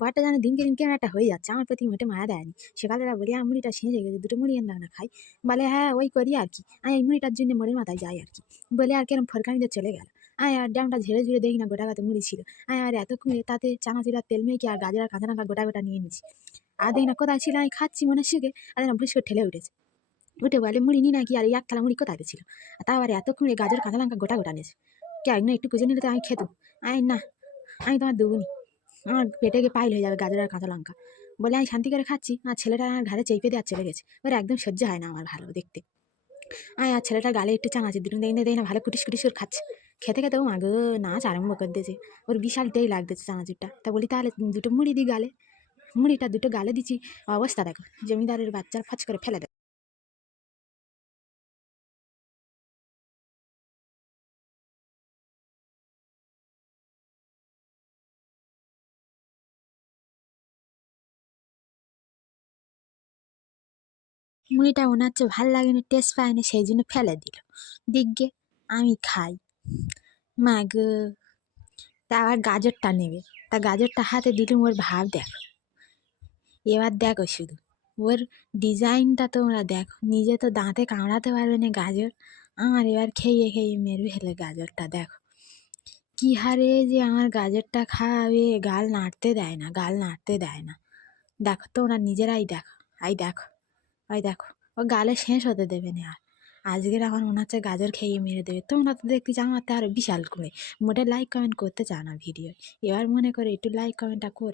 বরটা যেন দিনকে দিন কেমন একটা হয়ে যাচ্ছে, আমার প্রতি মোটে মায়া দেয়নি। সকালবেলা বলি মুড়িটা সেঁজে গেছে, দুটো মুড়ি এনে দাও না খাই। বলে হ্যাঁ ওই করি আর কি, আমি এই মুড়িটার জন্য মোড়ের মাথায় যাই আর কি। বলে আর কেরম ফরকানিতে চলে গেল। আমি আর ড্যামটা ঝেড়ে ঝুড়ে দেখি না গোটা গাতে মুড়ি ছিল। আমি আর এতক্ষণ তাতে চানাচুর আর তেল মেখে আর গাজর আর কাঁচা লঙ্কা গোটা গোটা নিয়ে নিচ্ছি। আর দেখি না কোথায় ছিল, আমি খাচ্ছি মনে সুখে, আর না ভুস করে ঠেলে উঠেছে। উঠে বলে মুড়ি নি নাকি, আর এক থালা মুড়ি কোথায় ছিল। আর তা আবার এতক্ষণ গাজর কাঁচা লঙ্কা গোটা গোটা নিয়েছে। কে না একটু কুচে নিলে তো আমি খেতুম। আমি না, আমি তোমার দেবনি, আমার পেটে গিয়ে পাইল হয়ে যাবে গাজর আর কাঁচা লঙ্কা। বলে আমি শান্তি করে খাচ্ছি, আর ছেলেটা আমার ঘাড়ে চেপে দিয়ে আর চলে গেছে। ওর একদম সহ্য হয় না আমার ভালো দেখতে। আর ছেলেটা গালে একটু চানাচুর দিন দেখতে দেয় না, ভালো কুটিস কুটিস করে খাচ্ছে। খেতে খেতে ও মাগো নাচ আরম্ভ করে দিয়েছে। ওর বিশাল টেই লাগতেছে চানাচুরটা। তা বলি তাহলে দুটো মুড়ি দিই গালে। মুড়িটা দুটো গালে দিচ্ছি, অবস্থা দেখো জমিদারের বাচ্চার ফচ করে ফেলে দেয়। মুড়িটা ওনার চেয়ে ভাল লাগেনি, টেস্ট পায়নি, সেই জন্য ফেলে দিল। দিগ্গে আমি খাই। মা গো, তা আবার গাজরটা নেবে, তা গাজরটা হাতে দিলুম, ওর ভাব দেখো। এবার দেখো শুধু ওর ডিজাইনটা তোমরা দেখো, নিজে তো দাঁতে কামড়াতে পারবে না গাজর, আমার এবার খেয়ে খেয়ে মেরে ফেলে গাজরটা। দেখো কি হারে যে আমার গাজরটা খাওয়াবে, গাল নাড়তে দেয় না, গাল নাড়তে দেয় না। দেখো তোমরা নিজেরাই দেখো, আই দেখো, ওই দেখো, ও গালে শেষ হতে দেবে না। আর আজকের আমার মনে হচ্ছে গাজর খেয়ে মেরে দেবে। তোমরা তো দেখতে চাও আমার তো আরো বিশাল করে, মোটে লাইক কমেন্ট করতে চাও না ভিডিও। এবার মনে করে একটু লাইক কমেন্টটা করে